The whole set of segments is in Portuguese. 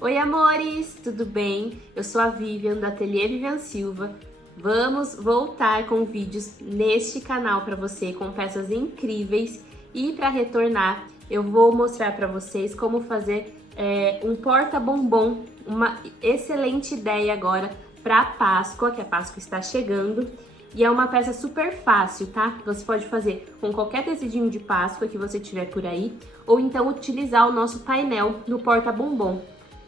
Oi, amores! Tudo bem? Eu sou a Vivian, do Ateliê Vivian Silva. Vamos voltar com vídeos neste canal para você, com peças incríveis. E para retornar, eu vou mostrar para vocês como fazer um porta-bombom, uma excelente ideia agora para a Páscoa, que a Páscoa está chegando. E é uma peça super fácil, tá? Você pode fazer com qualquer tecidinho de Páscoa que você tiver por aí, ou então utilizar o nosso painel no porta-bombom.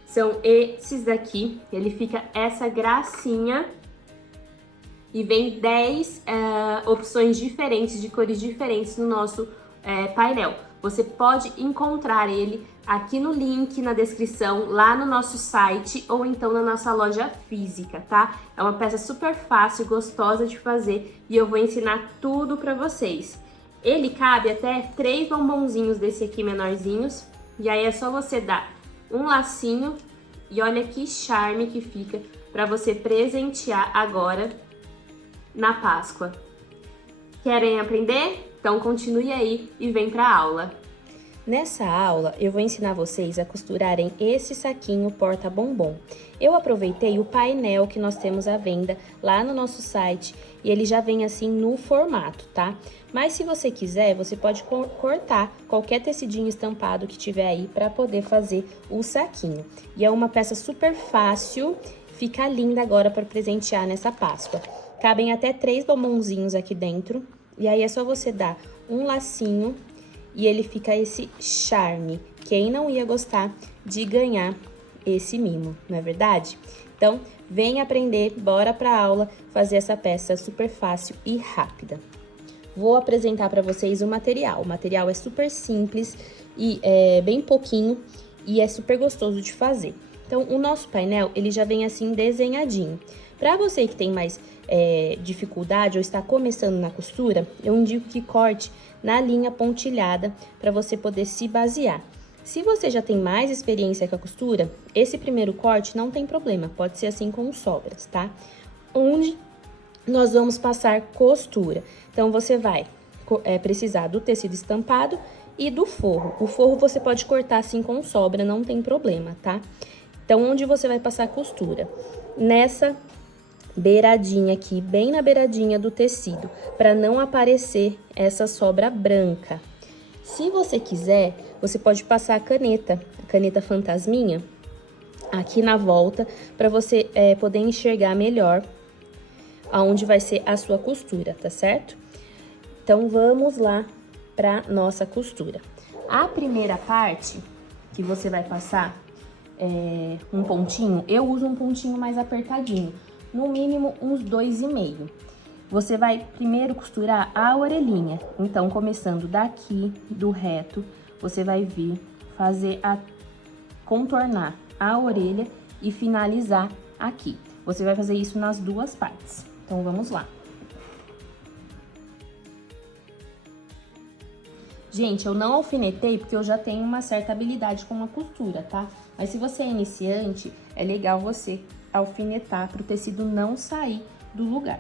São esses daqui, ele fica essa gracinha e vem 10 opções diferentes, de cores diferentes no nosso painel. Você pode encontrar ele aqui no link na descrição, lá no nosso site ou então na nossa loja física, tá? É uma peça super fácil, gostosa de fazer e eu vou ensinar tudo pra vocês. Ele cabe até 3 bombonzinhos desse aqui menorzinhos e aí é só você dar um lacinho e olha que charme que fica para você presentear agora na Páscoa. Querem aprender? Então continue aí e vem para a aula. Nessa aula, eu vou ensinar vocês a costurarem esse saquinho porta-bombom. Eu aproveitei o painel que nós temos à venda lá no nosso site e ele já vem assim no formato, tá? Mas se você quiser, você pode cortar qualquer tecidinho estampado que tiver aí para poder fazer o saquinho. E é uma peça super fácil, fica linda agora para presentear nessa Páscoa. Cabem até 3 bombonzinhos aqui dentro e aí é só você dar um lacinho e ele fica esse charme. Quem não ia gostar de ganhar esse mimo, não é verdade? Então, vem aprender, bora pra aula fazer essa peça super fácil e rápida. Vou apresentar para vocês o material. O material é super simples e é bem pouquinho e é super gostoso de fazer. Então, o nosso painel, ele já vem assim desenhadinho. Para você que tem mais dificuldade ou está começando na costura, eu indico que corte na linha pontilhada para você poder se basear. Se você já tem mais experiência com a costura, esse primeiro corte não tem problema, pode ser assim com sobras, tá? Onde nós vamos passar costura. Então, você vai precisar do tecido estampado e do forro. O forro você pode cortar assim com sobra, não tem problema, tá? Então, onde você vai passar costura? Nessa beiradinha aqui, bem na beiradinha do tecido, para não aparecer essa sobra branca. Se você quiser, você pode passar a caneta fantasminha, aqui na volta, para você poder enxergar melhor aonde vai ser a sua costura, tá certo? Então, vamos lá para nossa costura. A primeira parte que você vai passar um pontinho, eu uso um pontinho mais apertadinho, no mínimo uns 2,5. Você vai primeiro costurar a orelhinha. Então, começando daqui do reto, você vai vir contornar a orelha e finalizar aqui. Você vai fazer isso nas duas partes. Então, vamos lá. Gente, eu não alfinetei porque eu já tenho uma certa habilidade com a costura, tá? Mas se você é iniciante, é legal você alfinetar para o tecido não sair do lugar.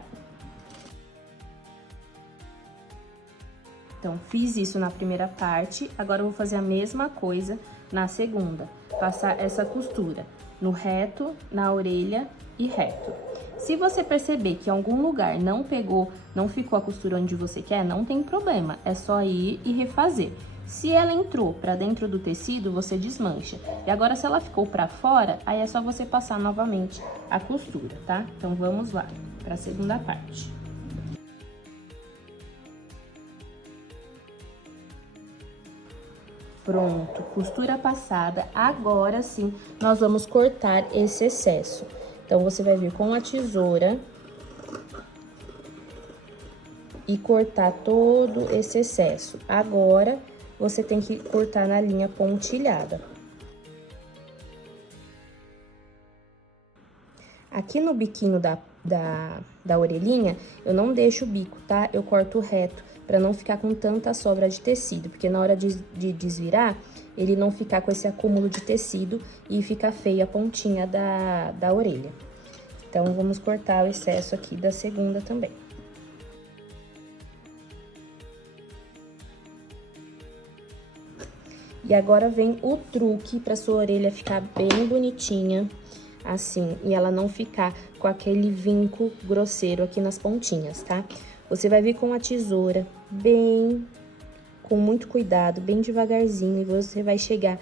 Então, fiz isso na primeira parte, agora eu vou fazer a mesma coisa na segunda. Passar essa costura no reto, na orelha e reto. Se você perceber que em algum lugar não pegou, não ficou a costura onde você quer, não tem problema, é só ir e refazer. Se ela entrou para dentro do tecido, você desmancha. E agora, se ela ficou para fora, aí é só você passar novamente a costura, tá? Então, vamos lá para a segunda parte. Pronto, costura passada. Agora sim, nós vamos cortar esse excesso. Então, você vai vir com a tesoura e cortar todo esse excesso. Agora, você tem que cortar na linha pontilhada. Aqui no biquinho da orelhinha, eu não deixo o bico, tá? Eu corto reto, pra não ficar com tanta sobra de tecido, porque na hora de desvirar, ele não ficar com esse acúmulo de tecido e fica feia a pontinha da orelha. Então, vamos cortar o excesso aqui da segunda também. E agora vem o truque para sua orelha ficar bem bonitinha, assim, e ela não ficar com aquele vinco grosseiro aqui nas pontinhas, tá? Você vai vir com a tesoura com muito cuidado, bem devagarzinho, e você vai chegar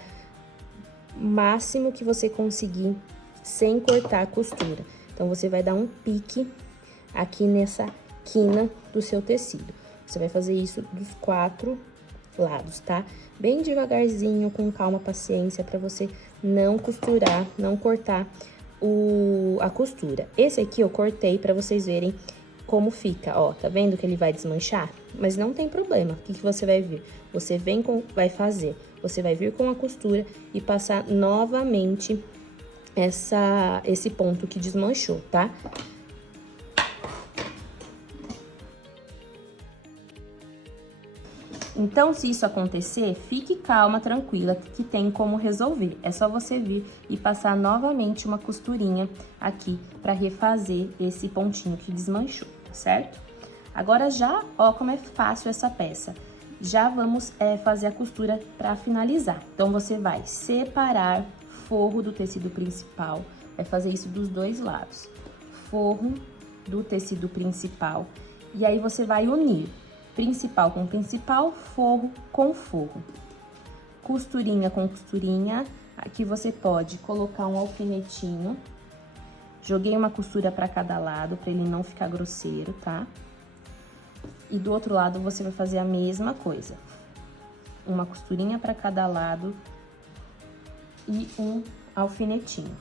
o máximo que você conseguir sem cortar a costura. Então, você vai dar um pique aqui nessa quina do seu tecido. Você vai fazer isso dos 4 lados, tá? Bem devagarzinho, com calma, paciência, pra você não costurar, não cortar a costura. Esse aqui eu cortei pra vocês verem como fica, ó, tá vendo que ele vai desmanchar? Mas não tem problema, o que você vai vir? Você você vai vir com a costura e passar novamente esse ponto que desmanchou, tá? Então, se isso acontecer, fique calma, tranquila, que tem como resolver. É só você vir e passar novamente uma costurinha aqui pra refazer esse pontinho que desmanchou, tá certo? Agora já, ó como é fácil essa peça. Já vamos fazer a costura pra finalizar. Então, você vai separar forro do tecido principal, vai fazer isso dos 2 lados. Forro do tecido principal, e aí você vai unir principal com principal, forro com forro. Costurinha com costurinha, aqui você pode colocar um alfinetinho. Joguei uma costura para cada lado, para ele não ficar grosseiro, tá? E do outro lado você vai fazer a mesma coisa. Uma costurinha para cada lado e um alfinetinho.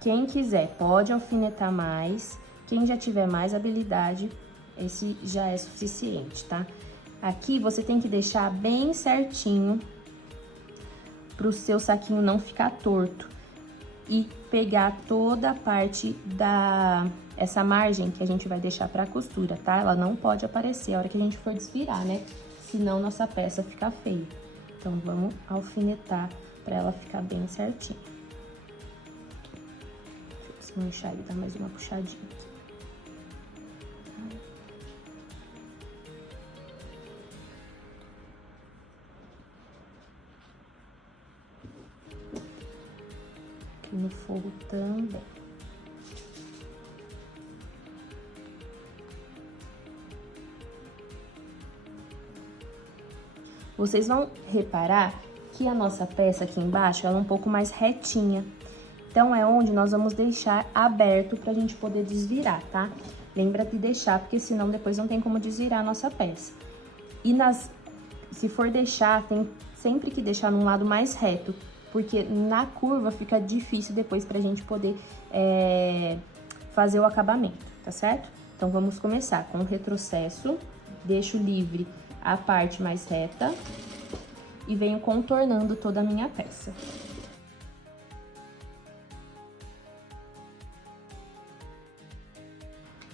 Quem quiser pode alfinetar mais. Quem já tiver mais habilidade, esse já é suficiente, tá? Aqui você tem que deixar bem certinho pro seu saquinho não ficar torto. E pegar toda a parte essa margem que a gente vai deixar pra costura, tá? Ela não pode aparecer a hora que a gente for desvirar, né? Senão nossa peça fica feia. Então, vamos alfinetar pra ela ficar bem certinho. Deixa eu desmanchar e dar mais uma puxadinha aqui. No forro também. Vocês vão reparar que a nossa peça aqui embaixo, ela é um pouco mais retinha. Então, é onde nós vamos deixar aberto pra gente poder desvirar, tá? Lembra de deixar, porque senão depois não tem como desvirar a nossa peça. E se for deixar, tem sempre que deixar num lado mais reto, porque na curva fica difícil depois pra gente poder fazer o acabamento, tá certo? Então, vamos começar com o retrocesso, deixo livre a parte mais reta e venho contornando toda a minha peça.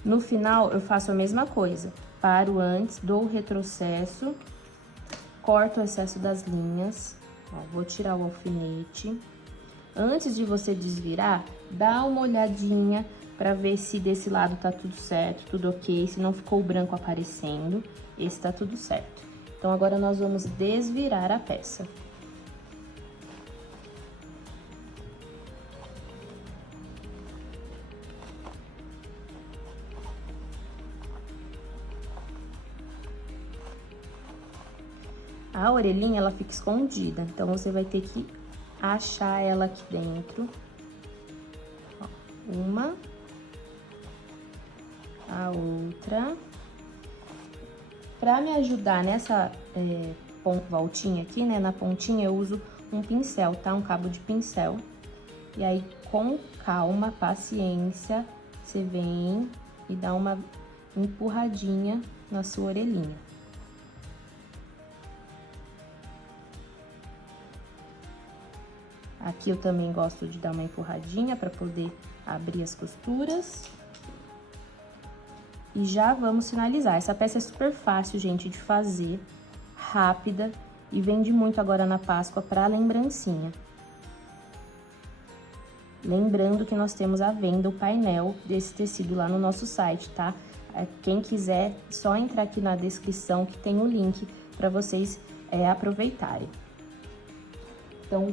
No final, eu faço a mesma coisa, paro antes, dou o retrocesso, corto o excesso das linhas. Ó, vou tirar o alfinete. Antes de você desvirar, dá uma olhadinha pra ver se desse lado tá tudo certo, tudo ok, se não ficou o branco aparecendo, esse tá tudo certo. Então, agora nós vamos desvirar a peça. A orelhinha, ela fica escondida, então você vai ter que achar ela aqui dentro. Ó, uma, a outra. Pra me ajudar nessa voltinha aqui, né, na pontinha, eu uso um pincel, tá? Um cabo de pincel. E aí, com calma, paciência, você vem e dá uma empurradinha na sua orelhinha. Aqui eu também gosto de dar uma empurradinha para poder abrir as costuras. E já vamos finalizar. Essa peça é super fácil, gente, de fazer, rápida e vende muito agora na Páscoa para lembrancinha. Lembrando que nós temos à venda o painel desse tecido lá no nosso site, tá? Quem quiser, só entrar aqui na descrição que tem o link para vocês aproveitarem. Então,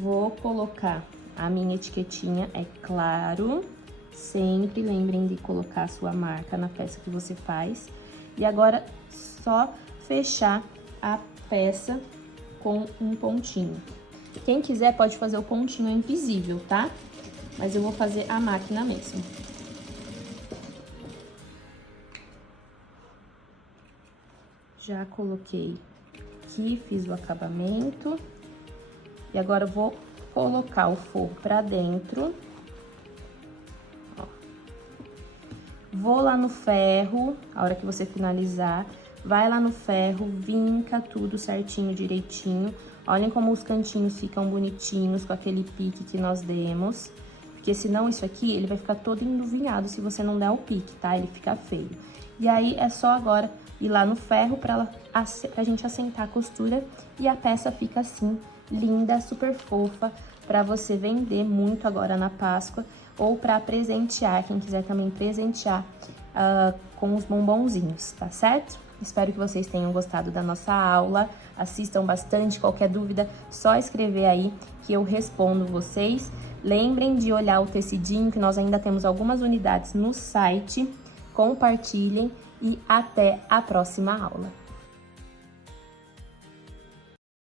vou colocar a minha etiquetinha, é claro. Sempre lembrem de colocar a sua marca na peça que você faz. E agora, só fechar a peça com um pontinho. Quem quiser pode fazer o pontinho invisível, tá? Mas eu vou fazer a máquina mesmo. Já coloquei aqui, fiz o acabamento. E agora eu vou colocar o forro pra dentro. Vou lá no ferro, a hora que você finalizar, vai lá no ferro, vinca tudo certinho, direitinho. Olhem como os cantinhos ficam bonitinhos com aquele pique que nós demos. Porque senão isso aqui, ele vai ficar todo enduvinhado se você não der o pique, tá? Ele fica feio. E aí, é só agora ir lá no ferro pra gente assentar a costura. E a peça fica assim, linda, super fofa, pra você vender muito agora na Páscoa. Ou pra presentear, quem quiser também presentear com os bombonzinhos, tá certo? Espero que vocês tenham gostado da nossa aula, assistam bastante, qualquer dúvida, só escrever aí que eu respondo vocês. Lembrem de olhar o tecidinho, que nós ainda temos algumas unidades no site, compartilhem e até a próxima aula.